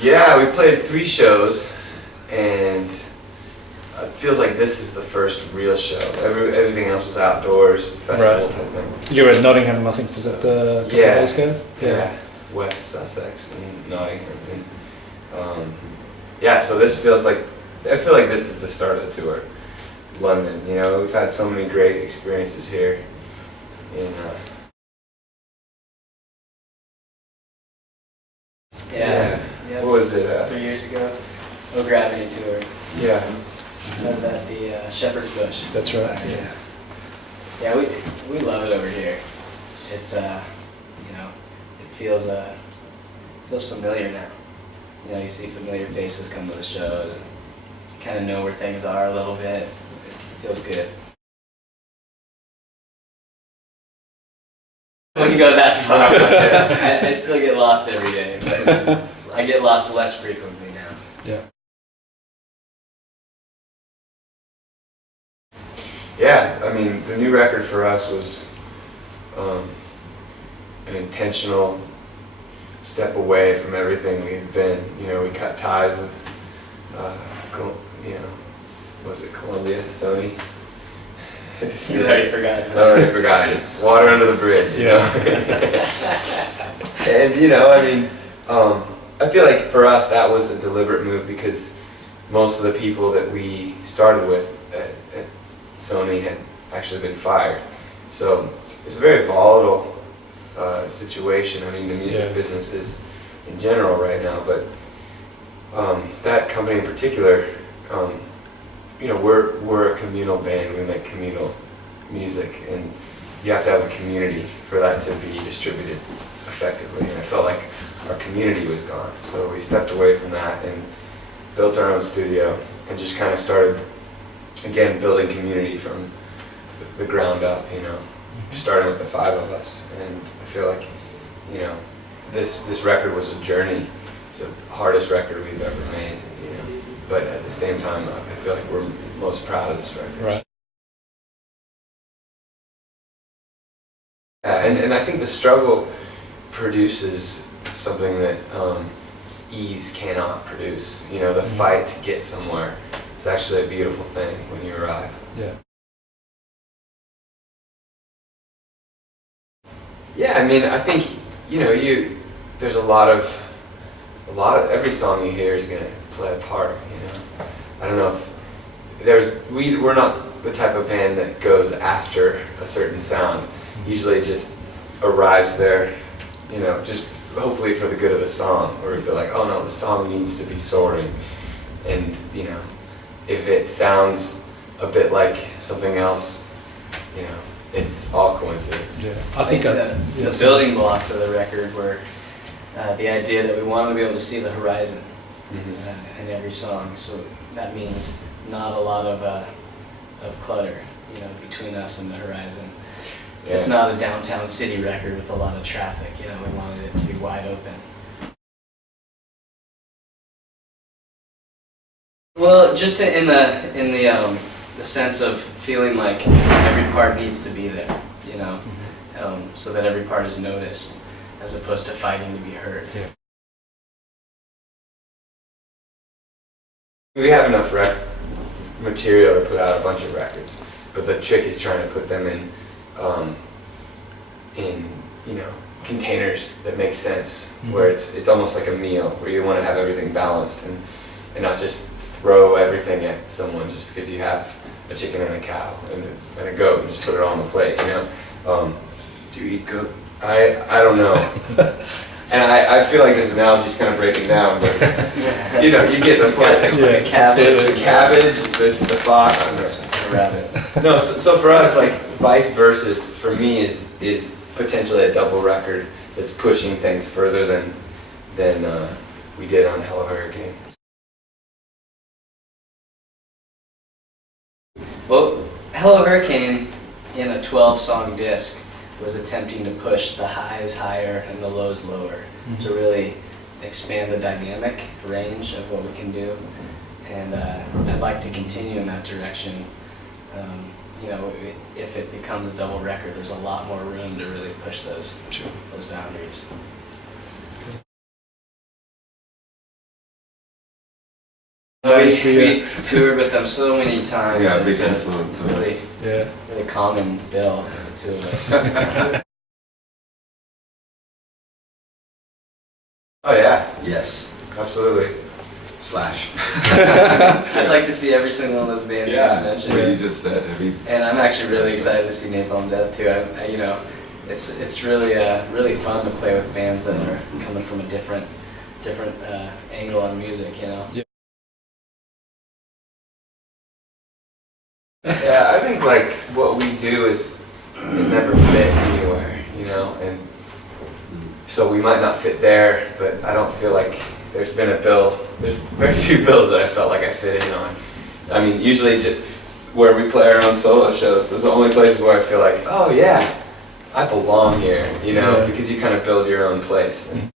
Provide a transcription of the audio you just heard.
Yeah, we played 3 shows, and it feels like this is the first real show. Everything else was outdoors, festival type thing. You were in Nottingham, I think, was it a couple of days ago? Yeah, West Sussex and Nottingham. Yeah, so this feels like, I feel like this is the start of the tour. London, you know, we've had so many great experiences here. And, Yeah. What was it? 3 years ago, Gravity tour. Yeah. That was at the Shepherd's Bush. That's right. Yeah. Yeah, we love it over here. It's you know, it feels familiar now. You know, you see familiar faces come to the shows, and you kind of know where things are a little bit. It feels good. I wouldn't go that far. I still get lost every day, but I get lost less frequently now. Yeah. Yeah, I mean, the new record for us was an intentional step away from everything we had been. You know, we cut ties with, you know, was it Columbia, Sony? He's already forgotten. I already forgot. It's water under the bridge, you know? And, you know, I mean, I feel like for us that was a deliberate move because most of the people that we started with at Sony had actually been fired. So it's a very volatile situation. I mean, the music business is in general right now, but that company in particular, you know, we're a communal band. We make communal music, and you have to have a community for that to be distributed effectively. And I felt like our community was gone, so we stepped away from that and built our own studio and just kind of started again building community from the ground up. You know, starting with the 5 of us, and I feel like, you know, this record was a journey. It's the hardest record we've ever made. You know. But at the same time, I feel like we're most proud of this record. Right. And I think the struggle produces something that ease cannot produce. You know, the fight to get somewhere is actually a beautiful thing when you arrive. Yeah. Yeah, I mean, I think, you know, there's a lot of every song you hear is gonna play a part. You know, I don't know if we're not the type of band that goes after a certain sound. Usually, it just arrives there. You know, just hopefully for the good of the song, or if you're like, oh no, the song needs to be soaring, and you know, if it sounds a bit like something else, you know, it's all coincidence. Yeah. I think the building blocks of the record were the idea that we wanted to be able to see the horizon in every song. So that means not a lot of clutter, you know, between us and the horizon. Yeah. It's not a downtown city record with a lot of traffic. You know, we wanted it to be wide open. Well, just in the sense of feeling like every part needs to be there, you know, so that every part is noticed, as opposed to fighting to be heard. Yeah. We have enough material to put out a bunch of records, but the trick is trying to put them in you know, containers that make sense, where it's almost like a meal, where you want to have everything balanced and not just throw everything at someone just because you have a chicken and a cow and a goat and just put it all on the plate, you know. Do you eat goat? I don't know. And I feel like this analogy is kind of breaking down, but you know, you get the point. Yeah, The cabbage, the fox, and the rabbit. No, so for us, like vice versa, for me is potentially a double record that's pushing things further than we did on Hello Hurricane. Well, Hello Hurricane, in a 12-song disc, was attempting to push the highs higher and the lows lower, to really expand the dynamic range of what we can do. And I'd like to continue in that direction. You know, if it becomes a double record, there's a lot more room to really push those boundaries. we toured with them so many times. Yeah, big It's a influence on really, us. Yeah. really common bill, the two of us. Oh yeah, Yes. absolutely. Slash. I'd like to see every single one of those bands you just Yeah, mentioned. what you just said. I mean, And I'm actually really excited to see Napalm Death too. You know, it's really really fun to play with bands that are coming from a different angle on music. You know. Yeah, I think like what we do is never fit anywhere, you know, and so we might not fit there, but I don't feel like there's been a bill. There's very few bills that I felt like I fit in on. I mean, usually just where we play our own solo shows, those are the only places where I feel like, oh yeah, I belong here, you know, Yeah. because you kind of build your own place. And